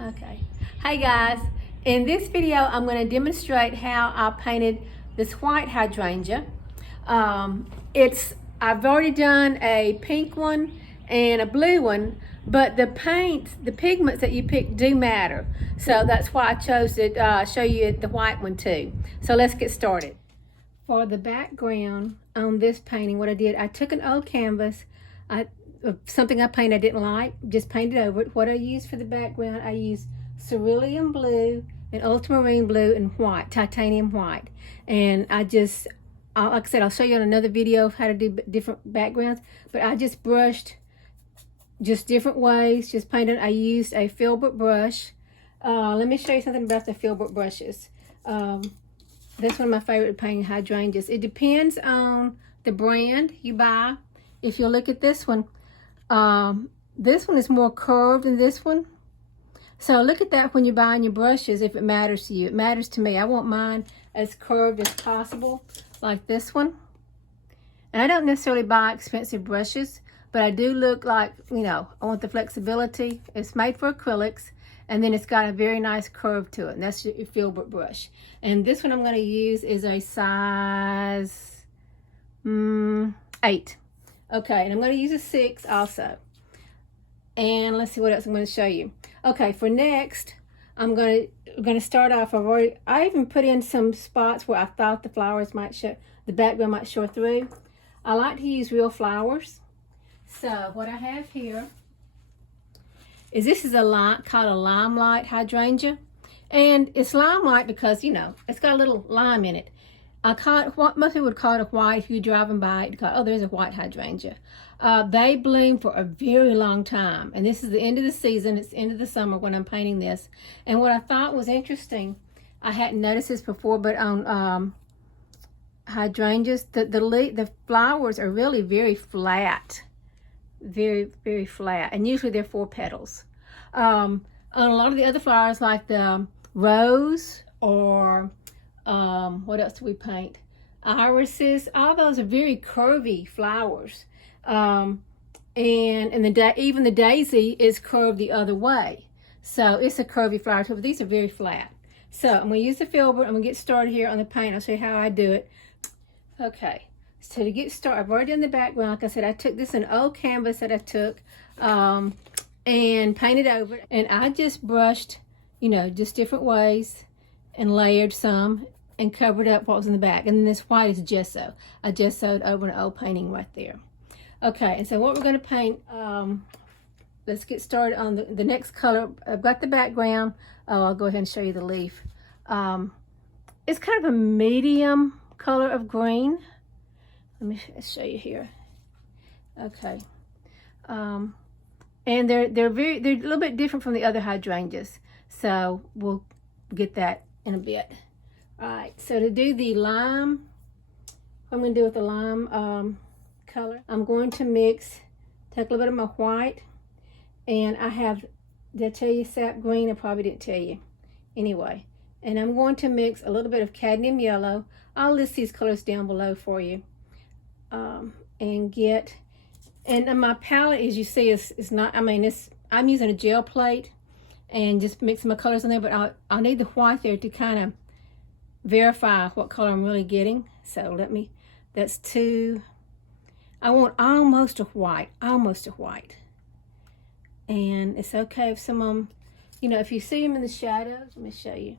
Okay. Hey guys, in this video I'm going to demonstrate how I painted this white hydrangea. I've already done a pink one and a blue one, but the pigments that you pick do matter. So that's why I chose to show you the white one too. So let's get started. For the background on this painting, what I did, I took an old canvas, something I painted I didn't like, just painted over it. What I used for the background, I used cerulean blue and ultramarine blue and white, titanium white. And like I said, I'll show you on another video of how to do different backgrounds, but I just brushed just different ways, just painted. I used a filbert brush. Let me show you something about the filbert brushes. That's one of my favorite painting hydrangeas. It depends on the brand you buy. If you look at this one is more curved than this one. So look at that when you're buying your brushes, if it matters to you. It matters to me. I want mine as curved as possible, like this one. And I don't necessarily buy expensive brushes, but I do look like, I want the flexibility. It's made for acrylics, and then it's got a very nice curve to it, and that's your filbert brush. And this one I'm going to use is a size 8. Okay, and I'm going to use a 6 also. And let's see what else I'm going to show you. Okay, for next, we're going to start off. I even put in some spots where I thought the flowers might show, the background might show through. I like to use real flowers. So what I have here is this is called a limelight hydrangea. And it's limelight because, it's got a little lime in it. I call it what most people would call it a white. If you're driving by it, oh, there's a white hydrangea. They bloom for a very long time. And this is the end of the season. It's the end of the summer when I'm painting this. And what I thought was interesting, I hadn't noticed this before, but on hydrangeas, the flowers are really very flat. Very, very flat. And usually they're 4 petals. On a lot of the other flowers like the rose or what else do we paint? Irises. All those are very curvy flowers. And even the daisy is curved the other way. So it's a curvy flower too, but these are very flat. So I'm going to use the filbert. I'm going to get started here on the paint. I'll show you how I do it. Okay. So to get started, I've already done the background. Like I said, I took this an old canvas that I took and painted over it. And I just brushed, just different ways and layered some and covered up what was in the back. And then this white is gesso. I gessoed over an old painting right there. Okay, and so what we're going to paint, let's get started on the next color. I've got the background. I'll go ahead and show you the leaf. It's kind of a medium color of green. Let me show you here. Okay. And they're a little bit different from the other hydrangeas. So we'll get that in a bit. All right, so to do the lime, what I'm going to do with the lime color, I'm going to take a little bit of my white, and did I tell you sap green? I probably didn't tell you. Anyway, and I'm going to mix a little bit of cadmium yellow. I'll list these colors down below for you. And my palette, as you see, is not, I'm using a gel plate and just mixing my colors in there, but I'll need the white there to kind of verify what color I'm really getting. So that's 2. I want almost a white. And it's okay if some of them, if you see them in the shadows, let me show you.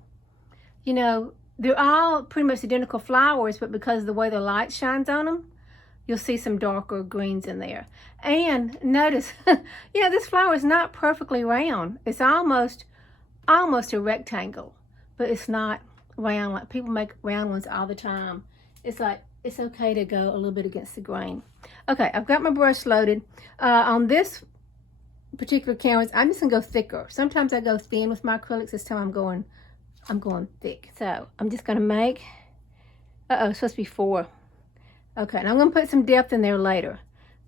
They're all pretty much identical flowers, but because of the way the light shines on them, you'll see some darker greens in there. And notice, this flower is not perfectly round. It's almost a rectangle, but it's not round like people make round ones all the time. It's like, it's okay to go a little bit against the grain. Okay, I've got my brush loaded. On this particular canvas, I'm just gonna go thicker. Sometimes I go thin with my acrylics. This time I'm going thick. So I'm just gonna make, it's supposed to be 4. Okay, and I'm gonna put some depth in there later,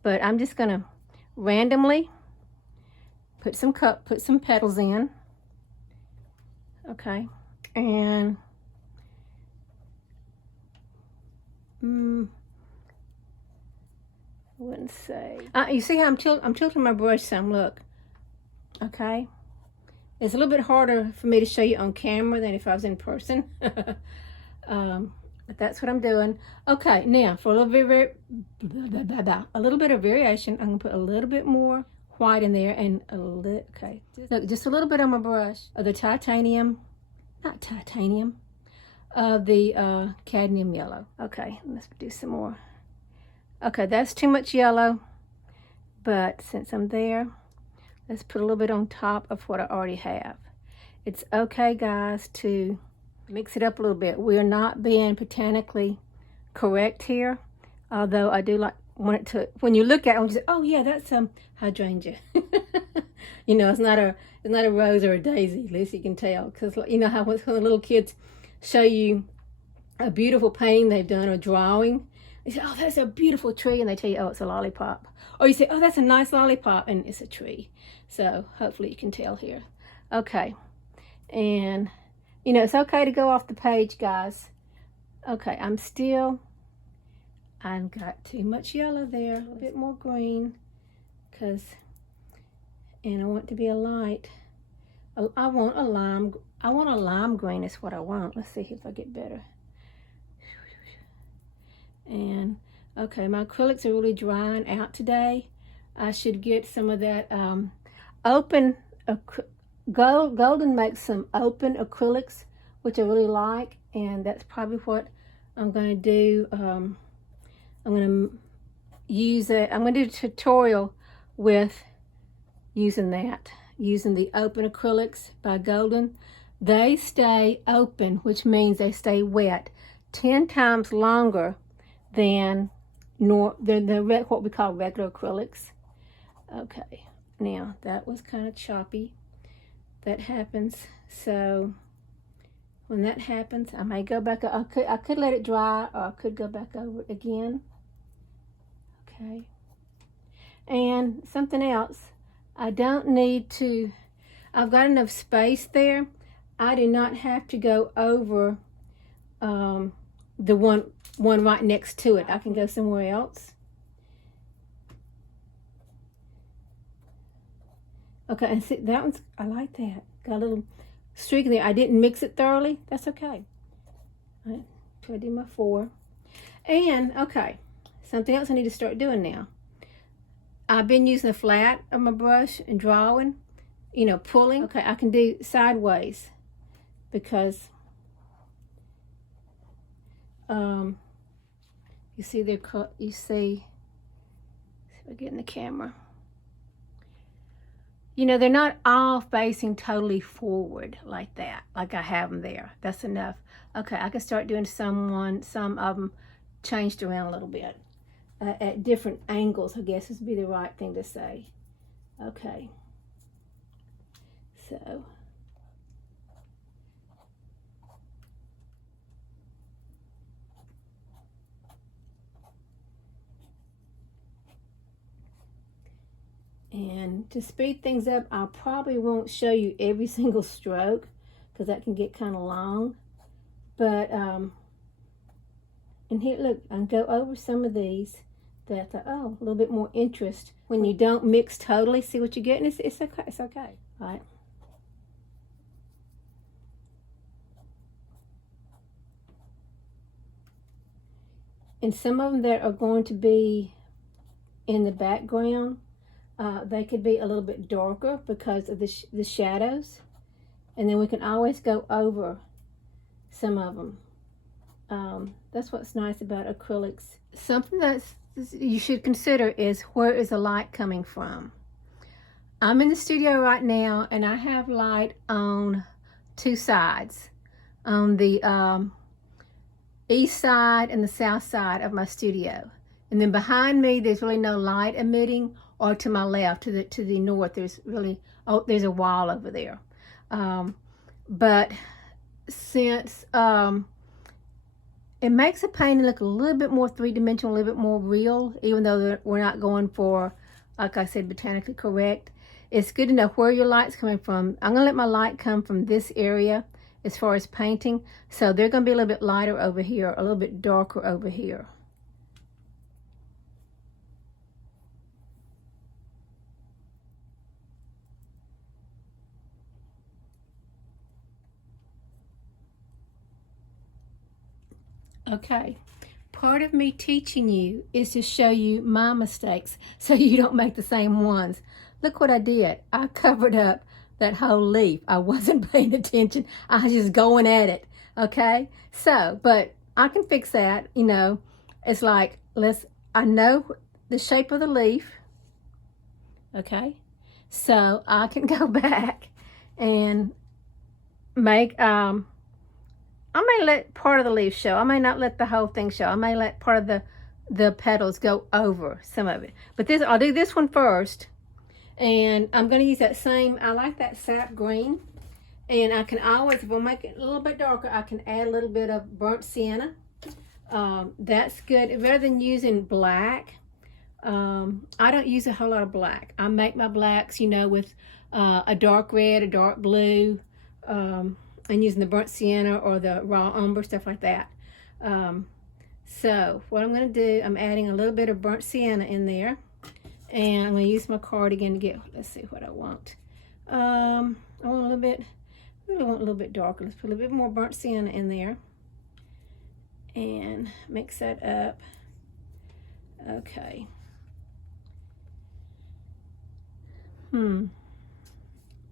but I'm just gonna randomly put some petals in. Okay, and I wouldn't say. You see how I'm tilting my brush some, look. Okay. It's a little bit harder for me to show you on camera than if I was in person. But that's what I'm doing. Okay, now for a little bit of variation, I'm gonna put a little bit more white in there and a little, okay, just a little bit on my brush of the titanium, not titanium, of the cadmium yellow. Okay, let's do some more. Okay, that's too much yellow, but since I'm there, let's put a little bit on top of what I already have. It's okay, guys, to mix it up a little bit. We're not being botanically correct here, although I do want it to, when you look at it, you say, oh yeah, that's hydrangea. You know, it's not a rose or a daisy, at least you can tell, because you know how when the little kids show you a beautiful painting they've done or drawing, they say, oh, that's a beautiful tree, and they tell you, oh, it's a lollipop. Or you say, oh, that's a nice lollipop, and it's a tree. So hopefully you can tell here. Okay, and you know, it's okay to go off the page, guys. Okay, I've got too much yellow there, a little bit more green, and I want it to be a light. I want a lime green is what I want. Let's see if I get better. And okay, my acrylics are really drying out today. I should get some of that Golden makes some open acrylics, which I really like, and that's probably what I'm going to do. I'm going to use it. I'm going to do a tutorial with using the open acrylics by Golden. They stay open, which means they stay wet 10 times longer than what we call regular acrylics. Okay, now that was kind of choppy. That happens, so when that happens, I may go back. I could let it dry, or I could go back over it again. Okay, and something else, I don't need to. I've got enough space there. I do not have to go over the one right next to it. I can go somewhere else. Okay, and see, that one's, I like that. Got a little streak in there. I didn't mix it thoroughly. That's okay. All right, try to do my 4. And, okay, something else I need to start doing now. I've been using the flat of my brush and drawing, you know, pulling. Okay, I can do sideways because you see if I get in the camera. You know, they're not all facing totally forward like that, like I have them there. That's enough. Okay, I can start doing some of them changed around a little bit at different angles, I guess would be the right thing to say. Okay, so. And to speed things up, I probably won't show you every single stroke because that can get kind of long. But, and here, look, I can go over some of these that I thought, oh, a little bit more interest. When you don't mix totally, see what you're getting? It's okay, it's okay, right? And some of them that are going to be in the background, they could be a little bit darker because of the shadows, and then we can always go over some of them. That's what's nice about acrylics. Something that's you should consider is, where is the light coming from? I'm in the studio right now, and I have light on 2 sides, on the east side and the south side of my studio. And then behind me, there's really no light emitting, or to my left, to the north, there's really, oh, there's a wall over there. But since it makes a painting look a little bit more 3-dimensional, a little bit more real, even though we're not going for, like I said, botanically correct, it's good to know where your light's coming from. I'm gonna let my light come from this area as far as painting. So they're gonna be a little bit lighter over here, a little bit darker over here. Okay, part of me teaching you is to show you my mistakes so you don't make the same ones. Look what I did. I covered up that whole leaf. I wasn't paying attention. I was just going at it. Okay, so, but I can fix that. You know, it's like, I know the shape of the leaf. Okay, so I can go back and make, I may let part of the leaf show. I may not let the whole thing show. I may let part of the petals go over some of it. But this, I'll do this one first. And I'm going to use that same, I like that sap green. And I can always, if I make it a little bit darker, I can add a little bit of burnt sienna. That's good. Rather than using black, I don't use a whole lot of black. I make my blacks, you know, with a dark red, a dark blue, and using the burnt sienna or the raw umber, stuff like that. So what I'm going to do, I'm adding a little bit of burnt sienna in there. And I'm going to use my card again to get, let's see what I want. I want a little bit, really want a little bit darker. Let's put a little bit more burnt sienna in there. And mix that up. Okay. I'm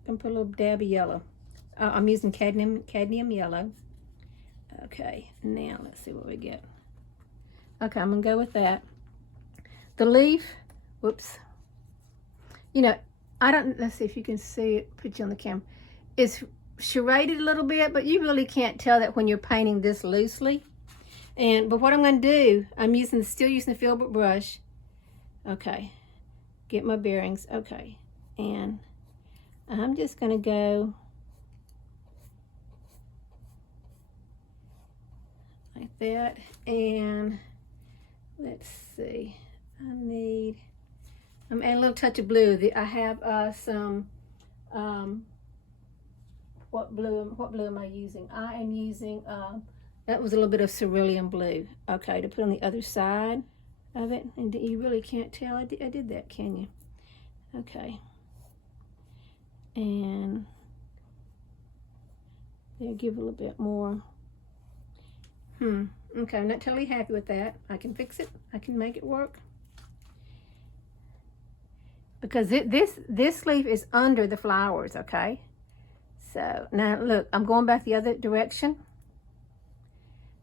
going to put a little dab of yellow. I'm using cadmium yellow. Okay, now let's see what we get. Okay, I'm going to go with that. The leaf, whoops. You know, let's see if you can see it, put you on the camera. It's serrated a little bit, but you really can't tell that when you're painting this loosely. But what I'm going to do, I'm still using the filbert brush. Okay, get my bearings. Okay, and I'm just going to go like that. And let's see, I'm adding a little touch of blue. I have some, what blue am I using? I am using, that was a little bit of cerulean blue, okay, to put on the other side of it. And you really can't tell I did that, can you? Okay. And there, give a little bit more. Okay, I'm not totally happy with that. I can fix it. I can make it work. Because this leaf is under the flowers, okay? So, now look, I'm going back the other direction.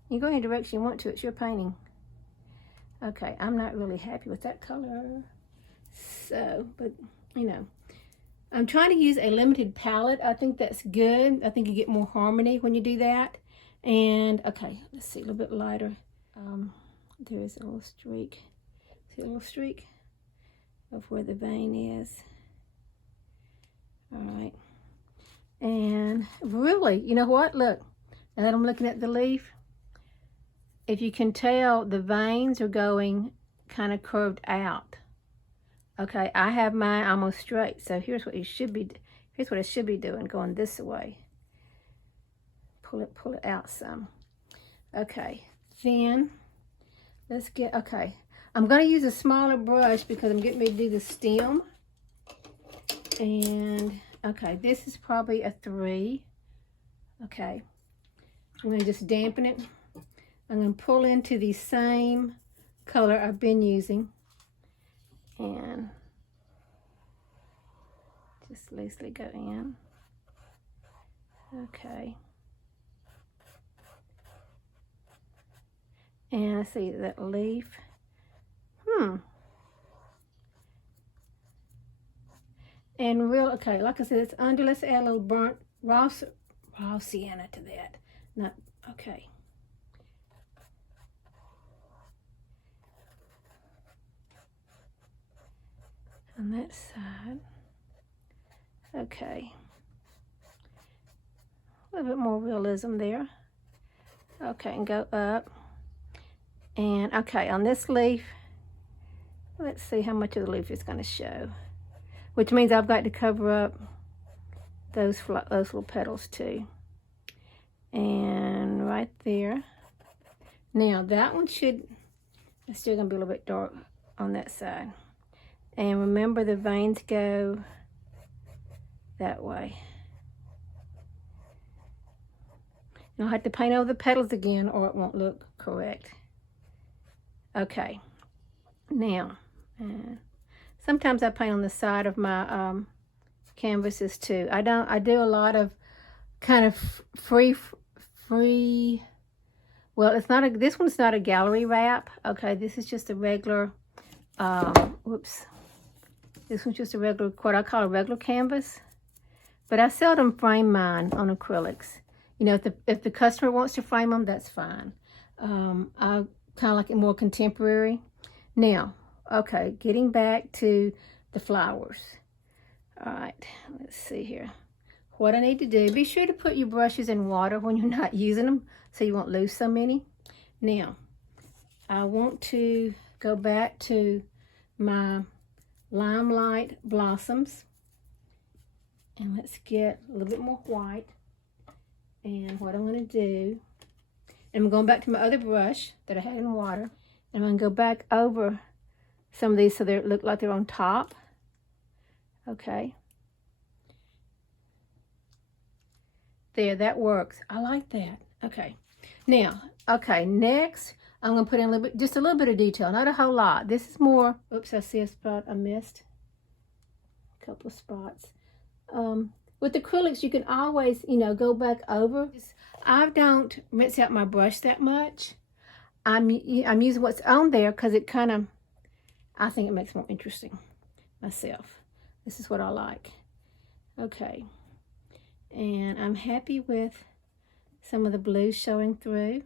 You go any direction you want to. It's your painting. Okay, I'm not really happy with that color. So, but, you know. I'm trying to use a limited palette. I think that's good. I think you get more harmony when you do that. And, okay, let's see, a little bit lighter. There's a little streak. See a little streak of where the vein is. All right. And really, you know what? Look, now that I'm looking at the leaf, if you can tell, the veins are going kind of curved out. Okay, I have mine almost straight. So here's what it should be doing, going this way. Pull it out some. Okay, then let's get, okay. I'm going to use a smaller brush because I'm getting ready to do the stem. And, okay, this is probably a 3. Okay, I'm going to just dampen it. I'm going to pull into the same color I've been using. And just loosely go in. Okay. And I see that leaf. And okay, like I said, it's under. Let's add a little burnt raw sienna to that. Not, okay. On that side. Okay. A little bit more realism there. Okay, and go up. And okay, on this leaf, let's see how much of the leaf is going to show. Which means I've got to cover up those little petals too. And right there. Now that one it's still going to be a little bit dark on that side. And remember, the veins go that way. I'll have to paint over the petals again or it won't look correct. Okay, now, sometimes I paint on the side of my canvases too. I do a lot of kind of free, well, it's not this one's not a gallery wrap. Okay, this is just a regular, whoops. This one's just a regular, what I call a regular canvas. But I seldom frame mine on acrylics. You know, if the customer wants to frame them, that's fine. I kind of like it more contemporary. Now, okay, getting back to the flowers. All right, let's see here. What I need to do, be sure to put your brushes in water when you're not using them so you won't lose so many. Now, I want to go back to my Limelight Blossoms. And let's get a little bit more white. And what I'm going to do, and I'm going back to my other brush that I had in water. And I'm going to go back over some of these so they look like they're on top. Okay. There, that works. I like that. Okay. Now, okay, next I'm going to put in a little bit, just a little bit of detail, not a whole lot. This is more, oops, I see a spot I missed. A couple of spots. With acrylics, you can always, you know, go back over. I don't rinse out my brush that much. I'm using what's on there because it kind of, I think it makes it more interesting myself. This is what I like. Okay. And I'm happy with some of the blues showing through.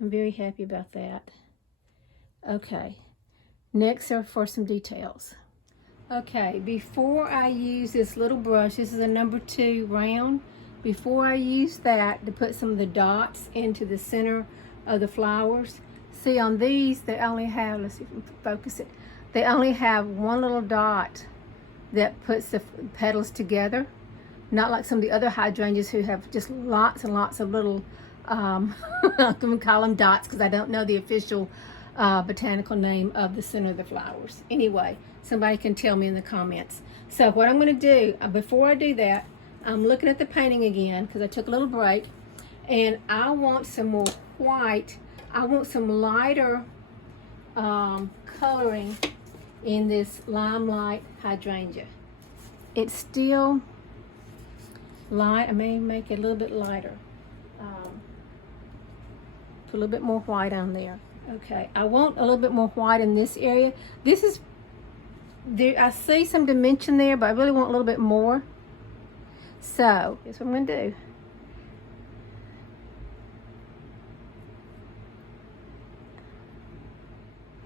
I'm very happy about that. Okay. Next are for some details. Okay, before I use this little brush, this is a number 2 round. Before I use that to put some of the dots into the center of the flowers, see on these they only have, let's see if I can focus it, they only have one little dot that puts the petals together. Not like some of the other hydrangeas who have just lots and lots of little, I'm going to call them dots because I don't know the official botanical name of the center of the flowers. Anyway, somebody can tell me in the comments. So what I'm going to do, before I do that, I'm looking at the painting again because I took a little break. And I want some more white. I want some lighter coloring in this Limelight hydrangea. It's still light. I may make it a little bit lighter. Put a little bit more white on there. Okay, I want a little bit more white in this area. This is, there, I see some dimension there, but I really want a little bit more. So, here's what I'm going to do.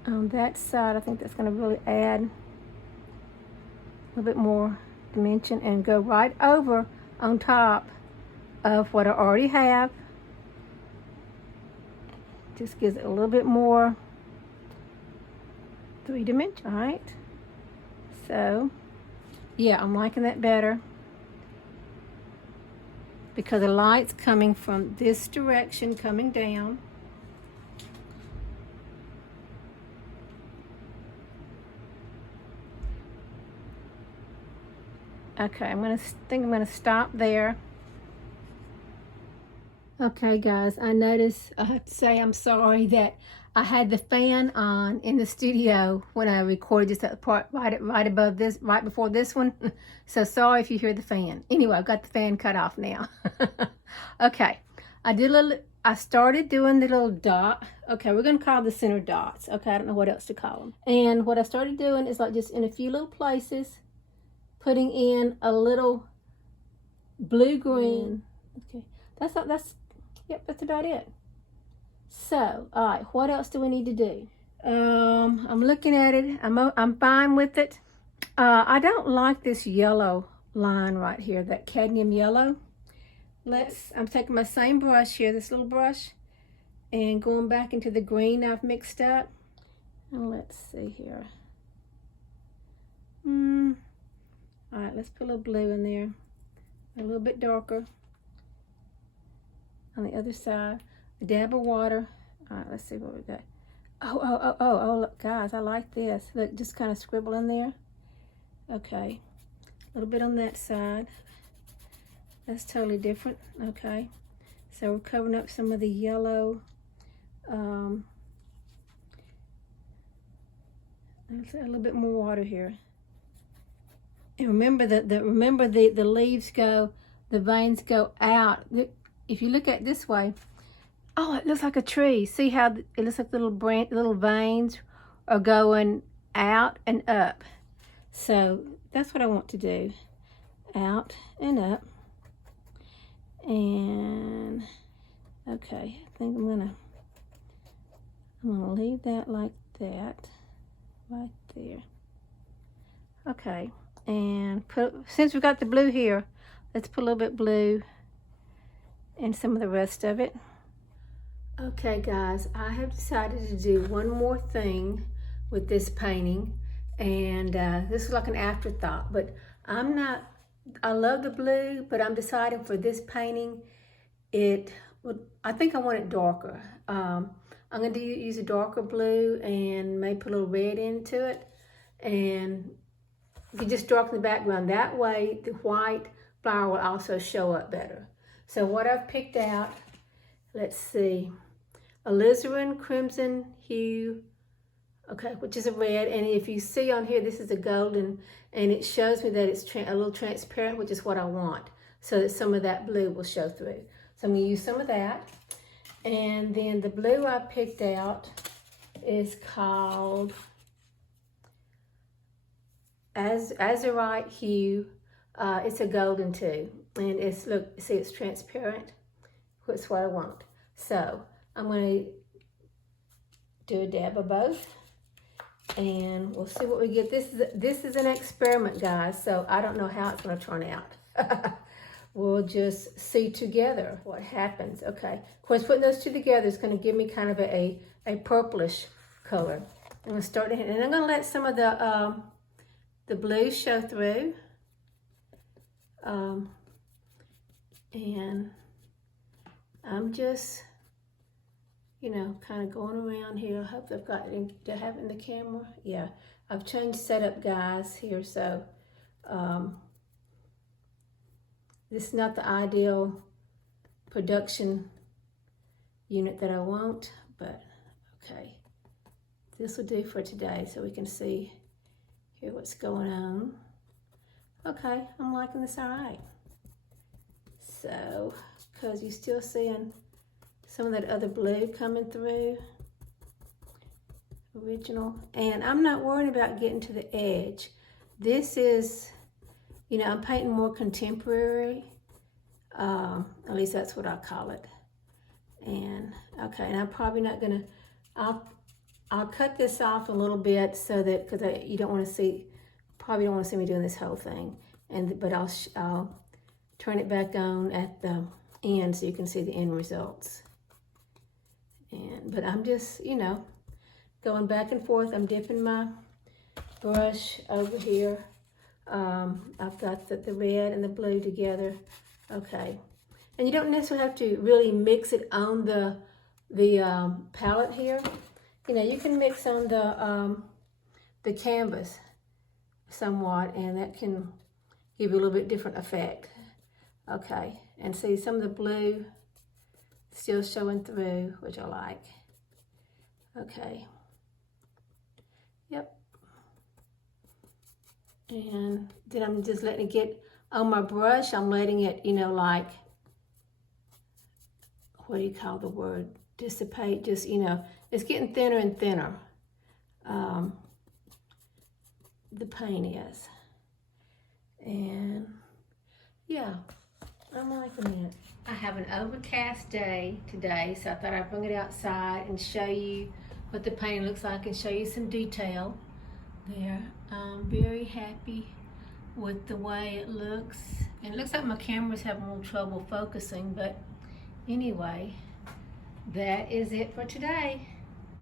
On that side, I think that's going to really add a little bit more dimension and go right over on top of what I already have. Just gives it a little bit more 3 dimension. All right. So, yeah, I'm liking that better because the light's coming from this direction, coming down. Okay, I think I'm gonna stop there. Okay, guys, I noticed, I have to say I'm sorry that I had the fan on in the studio when I recorded just that part right above this, right before this one. So sorry if you hear the fan. Anyway, I've got the fan cut off now. Okay, I started doing the little dot. Okay, we're gonna call the center dots. Okay, I don't know what else to call them. And what I started doing is like just in a few little places, putting in a little blue-green. Okay, yep, that's about it. So, all right, what else do we need to do? I'm looking at it. I'm fine with it. I don't like this yellow line right here, that cadmium yellow. I'm taking my same brush here, this little brush, and going back into the green I've mixed up. And let's see here. All right, let's put a little blue in there, a little bit darker on the other side. A dab of water. All right, let's see what we got. Oh, look, guys, I like this. Look, just kind of scribble in there. Okay, a little bit on that side. That's totally different. Okay, So we're covering up some of the yellow. Let's add a little bit more water here. And remember that the leaves go, the veins go out. If you look at it this way, oh, it looks like a tree. See how it looks like little veins are going out and up. So that's what I want to do. Out and up. And okay, I think I'm gonna leave that like that, right there. Okay, and since we've got the blue here, let's put a little bit blue in some of the rest of it. Okay guys, I have decided to do one more thing with this painting, and this is like an afterthought, but I love the blue, but I'm deciding for this painting, I think I want it darker. I'm going to use a darker blue and maybe put a little red into it, and you can just darken the background. That way the white flower will also show up better. So what I've picked out, let's see, alizarin crimson hue, okay, which is a red, and if you see on here, this is a golden, and it shows me that it's a little transparent, which is what I want, so that some of that blue will show through. So I'm going to use some of that, and then the blue I picked out is called azurite hue. It's a golden too, and see, it's transparent. That's what I want. So I'm going to do a dab of both, and we'll see what we get. This is an experiment, guys, so I don't know how it's going to turn out. We'll just see together what happens. Okay, of course, putting those two together is going to give me kind of a purplish color. I'm going to start to hit, and I'm going to let some of the blue show through, and I'm just, you know, kind of going around here. I hope I've got it to have it in the camera. Yeah, I've changed setup, guys, here, so this is not the ideal production unit that I want, but okay, this will do for today, so we can see here what's going on. Okay, I'm liking this all right. So, because you're still seeing some of that other blue coming through, original, and I'm not worried about getting to the edge. This is, you know, I'm painting more contemporary, at least that's what I call it. And okay, and I'm probably not gonna, I'll cut this off a little bit so that, because you don't want to see, probably don't want to see me doing this whole thing, but I'll turn it back on at the end so you can see the end results. But I'm just, you know, going back and forth. I'm dipping my brush over here. I've got the red and the blue together. Okay, and you don't necessarily have to really mix it on the palette here. You know, you can mix on the canvas somewhat, and that can give you a little bit different effect. Okay, and see some of the blue still showing through, which I like. Okay. Yep. And then I'm just letting it get on my brush. I'm letting it, you know, like, what do you call the word? Dissipate. Just, you know, it's getting thinner and thinner. The paint is. And yeah, I'm liking it. I have an overcast day today, so I thought I'd bring it outside and show you what the painting looks like and show you some detail there. I'm very happy with the way it looks. And it looks like my camera's having a little trouble focusing, but anyway, that is it for today.